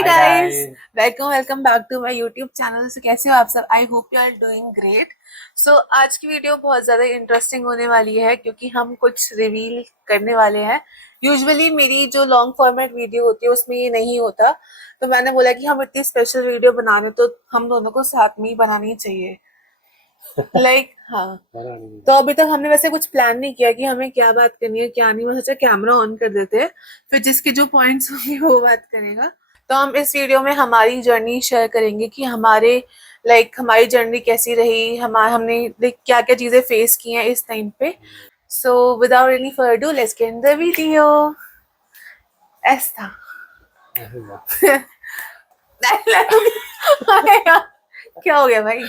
Hi hi guys, guys. Welcome back to my YouTube channel. से कैसे हो आप सब? I hope you are doing great. So आज की वीडियो बहुत ज़्यादा इंटरेस्टिंग होने वाली है क्योंकि हम कुछ रिवील करने वाले हैं। यूजुअली मेरी जो लॉन्ग फॉर्मेट वीडियो होती है उसमें ये नहीं होता, तो मैंने बोला कि हम इतनी स्पेशल वीडियो बना रहे तो हम दोनों को साथ में ही बनानी चाहिए। हाँ। तो अभी तक हमने वैसे कुछ प्लान नहीं किया कि हमें क्या बात करनी है क्या नहीं। मैं सोचा कैमरा ऑन कर देते हैं, फिर जिसके जो पॉइंट्स होंगे वो बात करेगा। तो हम इस वीडियो में हमारी जर्नी शेयर करेंगे कि हमारी जर्नी कैसी रही, हमने क्या क्या चीजें फेस की हैं इस टाइम पे। So without any further do let's get in the video. ऐसा अरे यार, क्या हो गया भाई?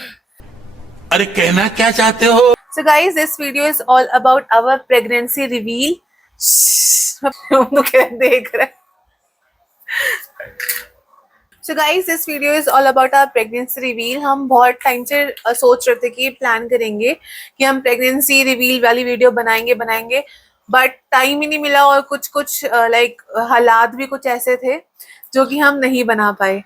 अरे कहना क्या चाहते हो? So guys, this video is all about our pregnancy reveal. तो क्या देख रहे हैं? So guys, this video is all about our pregnancy reveal. हम बहुत टाइम से सोच रहे थे कि प्लान करेंगे कि हम प्रेगनेंसी रिवील वाली वीडियो बनाएंगे, बट टाइम ही नहीं मिला और कुछ कुछ हालात भी कुछ ऐसे थे जो कि हम नहीं बना पाए।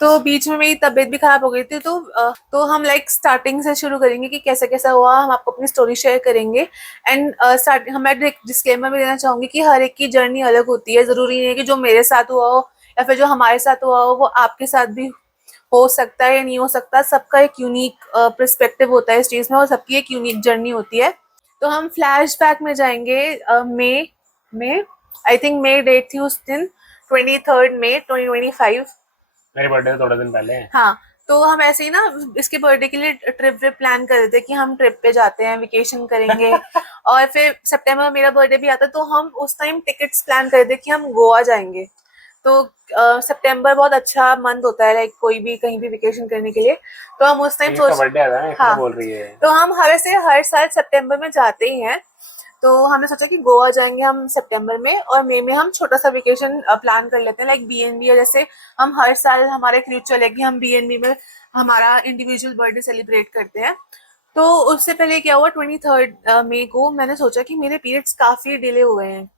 तो बीच में मेरी तबीयत भी खराब हो गई थी, तो हम स्टार्टिंग से शुरू करेंगे कि कैसा कैसा हुआ। हम आपको अपनी स्टोरी शेयर करेंगे एंड मैं डिस्क्लेमर में देना चाहूंगी कि हर एक की जर्नी अलग होती है। जरूरी नहीं है कि जो मेरे साथ हुआ हो या फिर जो हमारे साथ हुआ हो वो आपके साथ भी हो सकता है या नहीं हो सकता। सबका एक यूनिक पर्सपेक्टिव होता है इस चीज में और सबकी एक यूनिक जर्नी होती है। तो हम फ्लैश बैक में जाएंगे। मई आई थिंक मई डेट थी उस दिन, 23 मई 2025। मेरे बर्थडे से थोड़े दिन पहले। हाँ, तो हम ऐसे ही ना इसके बर्थडे के लिए ट्रिप प्लान कर रहे थे कि हम ट्रिप पे जाते हैं, वेकेशन करेंगे। और फिर सितंबर में मेरा बर्थडे भी आता, तो हम उस टाइम टिकट्स प्लान कर रहे थे कि हम गोवा जाएंगे। तो सितंबर बहुत अच्छा मंथ होता है कोई भी कहीं भी वेकेशन करने के लिए। तो हम उस टाइम इसका बर्थडे आता है, इसलिए हाँ, बोल रही है। तो हम हर साल सितंबर में जाते ही हैं। तो हमने सोचा कि गोवा जाएंगे हम सितंबर में, और मई में हम छोटा सा वेकेशन प्लान कर लेते हैं बीएनबी। और जैसे हम हर साल हमारा एक रिचुअल है कि हम बीएनबी में हमारा इंडिविजुअल बर्थडे सेलिब्रेट करते हैं। तो उससे पहले क्या हुआ, 23 मई को मैंने सोचा कि मेरे पीरियड्स काफी डिले हुए हैं।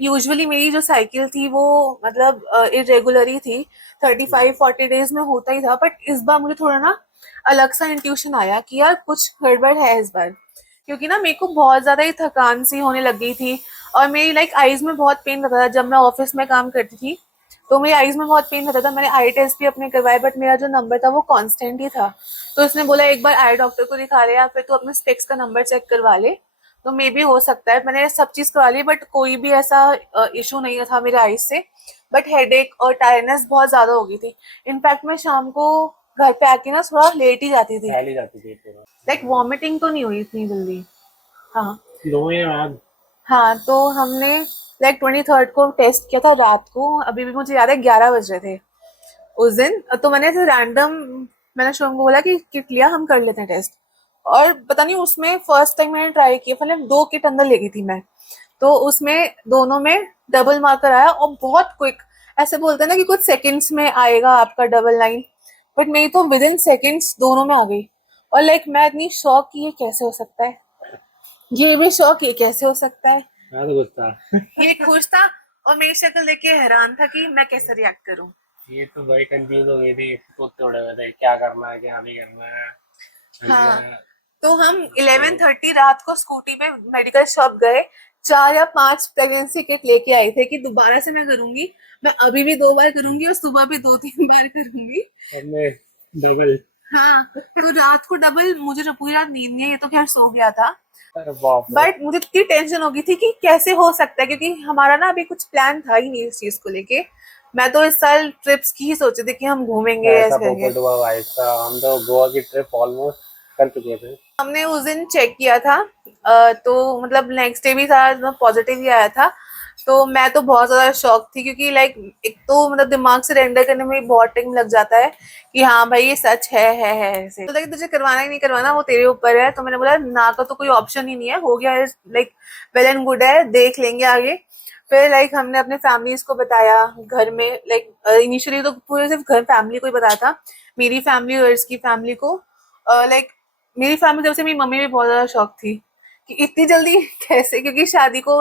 यूजुअली मेरी जो साइकिल थी वो इरेगुलर ही थी, 35-40 डेज में होता ही था। बट इस बार मुझे थोड़ा ना अलग सा इंट्यूशन आया कि यार कुछ गड़बड़ है इस बार, क्योंकि ना मेरे को बहुत ज्यादा ही थकान सी होने लग गई थी। और मेरी आईज में बहुत पेन रहता था जब मैं ऑफिस में काम करती थी। तो मेरी आईज में बहुत पेन रहता था। मैंने आई टेस्ट भी अपने करवाए, बट मेरा जो नंबर था वो कांस्टेंट ही था। तो इसने बोला एक बार आई डॉक्टर को दिखा ले या फिर तू अपने स्पेक्स का नंबर चेक करवा ले, तो मे भी हो सकता है। मैंने सब चीज करवा ली बट कोई भी ऐसा इशू नहीं था मेरे आईज से। बट हेडेक और टायर्डनेस बहुत ज्यादा हो गई थी। इनफैक्ट मैं शाम को घर पे आके ना थोड़ा लेट ही जाती थी। पहले जाती थी पूरा। वॉमिटिंग तो नहीं हुई इतनी जल्दी। हाँ। दो महीने बाद। हाँ, तो हमने 23 को टेस्ट किया था रात को। अभी भी मुझे याद है 11 बज रहे थे उस दिन। तो मैंने ऐसे रैंडम, मैंने शिवम को बोला कि किट लिया, हम कर लेते हैं टेस्ट। और पता नहीं उसमें फर्स्ट टाइम मैंने ट्राई किया, मतलब 2 किट अंदर ले गई थी मैं। तो उसमें दोनों में डबल मार्कर आया और बहुत क्विक। ऐसे बोलते हैं ना कि कुछ सेकंड्स में आएगा आपका डबल लाइन, बट मेरी तो विद इन सेकंड्स दोनों में आ गई। और मैं इतनी शॉक कि ये कैसे हो सकता है, ये भी शौक, ये कैसे हो सकता है। मैं तो गुस्सा। ये खुश था और मेरी शक्ल देख के हैरान था कि मैं कैसे रिएक्ट करूं। ये तो भाई कंफ्यूज हो गई थी, कुत्ते उड़े हुए थे, क्या करना है क्या नहीं करना है। हाँ, मैंने तो हम तो 11:30 रात को स्कूटी पे मेडिकल शॉप गए। 4 या 5 प्रेगनेंसी किट लेके आए थे कि दोबारा से मैं करूंगी। मैं अभी भी 2 बार करूंगी और सुबह भी 2-3 बार करूंगी। हमने डबल। हाँ, तो रात को डबल, मुझे तो पूरी रात नींद नहीं है, ये तो खैर सो गया था। अरे बाप रे। बट मुझे इतनी टेंशन हो गई थी कि कैसे हो सकता है, क्योंकि हमारा ना अभी कुछ प्लान था ही नहीं इस चीज को लेके। मैं तो इस साल ट्रिप्स की ही सोची थी कि हम घूमेंगे ऐसा ऐसे करेंगे। पोपट हुआ भाई साहब, हम तो गोवा की ट्रिप ऑलमोस्ट कर चुके थे। हमने उस दिन चेक किया था, तो मतलब नेक्स्ट डे भी था, पॉजिटिव ही आया था। तो मैं तो बहुत ज्यादा शॉक थी क्योंकि एक तो मतलब दिमाग से रेंडर करने में बहुत टाइम लग जाता है कि हाँ भाई ये सच है ऐसे। तो तुझे करवाना ही नहीं करवाना वो तेरे ऊपर है। तो मैंने बोला ना का तो कोई ऑप्शन ही नहीं है, हो गया वेल एंड गुड है, देख लेंगे आगे। फिर हमने अपने फैमिलीज को बताया घर में। इनिशियली तो पूरे सिर्फ घर फैमिली को ही बताया था, मेरी फैमिली और इसकी फैमिली को। लाइक मेरी फैमिली तरफ से मेरी मम्मी भी बहुत ज्यादा शौक थी कि इतनी जल्दी कैसे, क्योंकि शादी को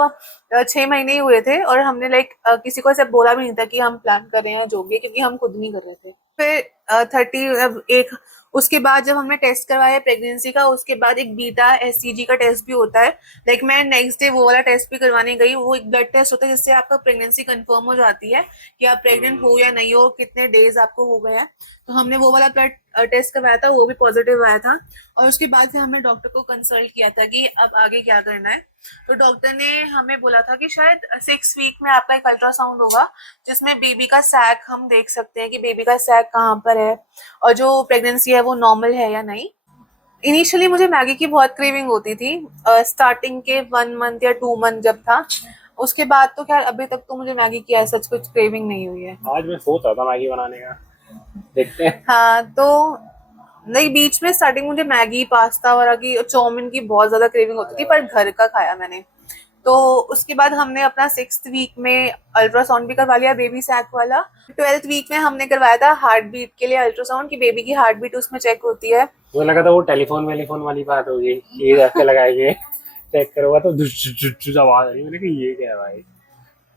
6 महीने ही हुए थे और हमने लाइक किसी को ऐसे बोला भी नहीं था कि हम प्लान कर रहे हैं जो भी, क्योंकि हम खुद नहीं कर रहे थे। फिर 30 उसके बाद जब हमने टेस्ट करवाया प्रेगनेंसी का, उसके बाद एक बीटा एससीजी का टेस्ट भी होता है। लाइक मैं नेक्स्ट डे वो वाला टेस्ट भी करवाने गई। वो एक ब्लड टेस्ट होता है जिससे आपका प्रेगनेंसी कंफर्म हो जाती है कि आप प्रेग्नेंट हो या नहीं हो, कितने डेज आपको हो गए हैं। तो हमने वो वाला ब्लड टेस्ट करवाया था, वो भी पॉजिटिव आया था। और उसके बाद फिर हमने डॉक्टर को कंसल्ट किया था कि अब आगे क्या करना है। तो डॉक्टर ने हमें बोला था कि शायद 6 वीक में आपका एक अल्ट्रासाउंड होगा जिसमें बेबी का सैक हम देख सकते हैं कि बेबी का सैक कहाँ पर है और जो प्रेगनेंसी है वो नॉर्मल है या नहीं। इनिशियली मुझे मैगी की बहुत क्रेविंग होती थी, स्टार्टिंग के 1 मंथ या 2 मंथ जब था। उसके बाद तो खैर अभी तक तो मुझे मैगी की ऐसा कुछ क्रेविंग नहीं हुई है। आज मैं सोच रहा था मैगी बनाने का, देखते हैं। हाँ तो नहीं, बीच में स्टार्टिंग मुझे मैगी पास्ता वगैरह की और चाउमीन की बहुत ज्यादा क्रेविंग होती थी, पर घर का खाया मैंने। तो उसके बाद हमने अपना 6th वीक में अल्ट्रासाउंड भी करवा लिया, बेबी सैक वाला। 12th वीक में हमने करवाया था हार्ट बीट के लिए अल्ट्रासाउंड, कि बेबी की हार्ट बीट उसमें चेक होती है। मुझे लगा था वो टेलीफोन वाली बात होगी, ये ऐसे लगाएंगे चेक करोगा तो आवाज आ रही, मैंने कहा ये क्या है भाई।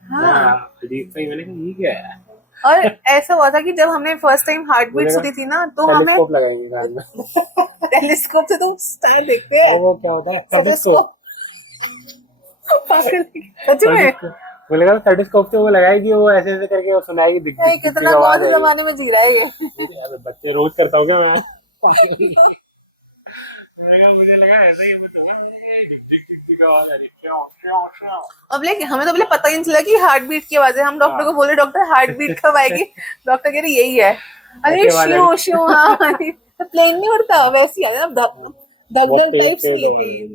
हाँ अजीब सा ही, मैंने कहा ये क्या है। और ऐसा हुआ था कि जब हमने फर्स्ट टाइम हार्ट बीट सुनी थी ना, तो हमें टेलीस्कोप लगाएंगे कान में। टेलीस्कोप से तुम स्टार देखते हैं। वो क्या होता है टेलीस्कोप? सच में मुझे लगा टेलीस्कोप से वो लगाएगी, वो ऐसे ऐसे करके वो सुनाएगी, दिख दिख कितना कौन से जमाने में जी रहा है ये। बच्चे रोज करता हूँ क्या मैं। मुझे लगा ऐसे ही अब लेकिन हमें तो पहले पता ही नहीं चला कि हार्ट बीट की आवाज है। हम डॉक्टर को बोले डॉक्टर हार्ट बीट कब आएगी, डॉक्टर कह रहे यही है। अरे श्यो श्यो, हाँ प्लेन नहीं उड़ता वैसे ही है ना।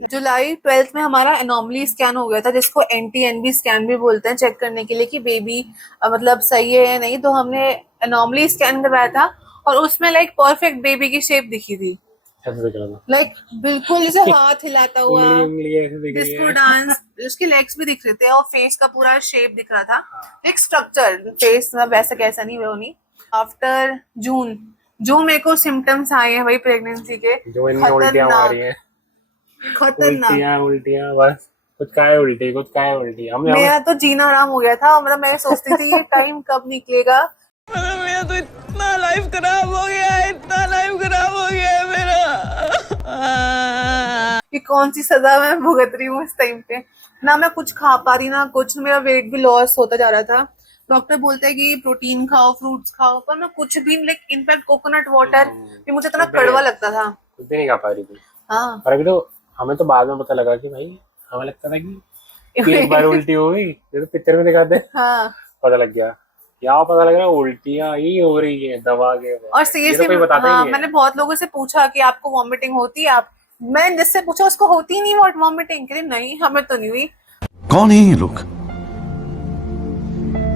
जुलाई 12th में हमारा एनॉमली स्कैन हो गया था, जिसको NT-NB स्कैन भी बोलते हैं, चेक करने के लिए कि बेबी मतलब सही है या नहीं। तो हमने एनॉमली स्कैन करवाया था और उसमें लाइक परफेक्ट बेबी की शेप दिखी थी, लाइक बिल्कुल जैसे हाथ हिलाता हुआ, डिस्को डांस, उसके लेग्स भी दिख रहे थे और फेस का पूरा शेप दिख रहा था, एक स्ट्रक्चर फेस में वैसा कैसा नहीं वो नहीं। आफ्टर जून जो मेरे को सिम्टम्स आए हैं भाई प्रेगनेंसी के, जो इनमें उल्टियां आ रही हैं, उल्टियां बस कुछ का है उल्टी, कुछ का है उल्टी। मेरा तो जीना आराम हो गया था। मतलब मैं सोचती थी ये टाइम कब निकलेगा। मेरा तो इतना लाइफ खराब हो गया है, इतना लाइफ खराब हो गया है मेरा। कि कौन सी सजा मैं भुगत रही हूँ इस टाइम पे। ना मैं कुछ खा पा रही ना कुछ, मेरा वेट भी लॉस होता जा रहा था। डॉक्टर बोलते हैं कि प्रोटीन खाओ, फ्रूट्स खाओ, पर मैं कुछ भी लाइक इनफैक्ट कोकोनट वाटर भी मुझे इतना कड़वा लगता था, कुछ भी नहीं खा पा रही थी। हाँ और अभी तो हमें तो बाद में पता लगा कि भाई हमें लगता था कि एक बार उल्टी हो गई, ये तो पिक्चर में दिखाते हैं। हाँ पता लग गया, यहाँ पता लग रहा है उल्टियाँ ही हो रही है दवा के। और सीरियसली तो कोई बताता ही नहीं है। मैंने बहुत लोगों से पूछा कि आपको वॉमिटिंग होती है, आप मैं जिससे पूछा उसको होती ही नहीं वॉमिटिंग, कह नहीं हमें तो नहीं हुई। कौन है ये लोग,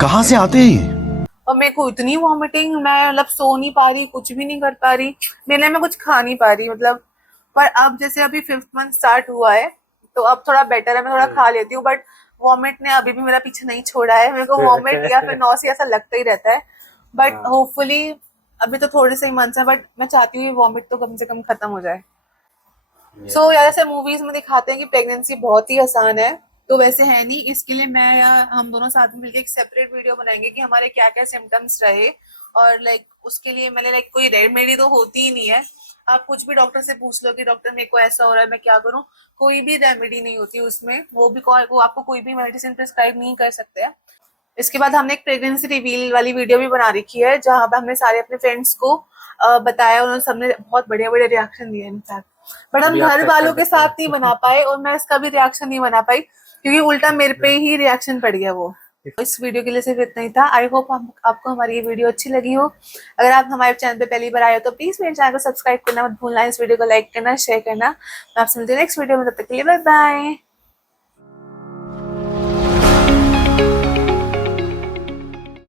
कहाँ से आते हैं ये? और मेरे को इतनी वॉमिटिंग, मैं मतलब सो नहीं पा रही, कुछ भी नहीं कर पा रही, मेरे मैं कुछ खा नहीं पा रही मतलब। पर अब जैसे अभी 5th मंथ स्टार्ट हुआ है तो अब थोड़ा बेटर है, मैं थोड़ा खा लेती हूँ। बट वॉमिट ने अभी भी मेरा पीछे नहीं छोड़ा है, मेरे को वॉमिट या फिर नॉसिया ऐसा लगता ही रहता है। बट होपफुली अभी तो थोड़े से ही मंथ्स हैं, बट मैं चाहती हूँ वॉमिट तो कम से कम खत्म हो जाए। सो यार जैसे मूवीज में दिखाते हैं कि प्रेगनेंसी बहुत ही आसान है, तो वैसे है नहीं। इसके लिए मैं या हम दोनों साथ में मिलकर एक सेपरेट वीडियो बनाएंगे कि हमारे क्या क्या सिम्टम्स रहे। और लाइक उसके लिए मैंने लाइक कोई रेमेडी तो होती ही नहीं है। आप कुछ भी डॉक्टर से पूछ लो कि डॉक्टर मेरे को ऐसा हो रहा है मैं क्या करूं, कोई भी रेमेडी नहीं होती उसमें। वो आपको कोई भी मेडिसिन प्रिस्क्राइब नहीं कर सकते हैं। इसके बाद हमने एक प्रेगनेंसी रिवील वाली वीडियो भी बना रखी है, जहाँ पे हमने सारे अपने फ्रेंड्स को बताया, उन्होंने सबने बहुत बढ़िया बढ़िया रिएक्शन दिए इनफैक्ट। बट हम घर वालों के साथ नहीं बना पाए और मैं इसका भी रिएक्शन नहीं बना पाई क्योंकि उल्टा मेरे पे ही रिएक्शन पड़ गया वो। इस वीडियो के लिए सिर्फ इतना ही था। आई होप आपको हमारी ये वीडियो अच्छी लगी हो। अगर आप हमारे चैनल पे पहली बार आए हो तो प्लीज मेरे चैनल को सब्सक्राइब करना मत भूलना, इस वीडियो को लाइक करना, शेयर करना। मैं आपसे मिलती हूँ नेक्स्ट वीडियो में, तब तक के लिए बाय बाय।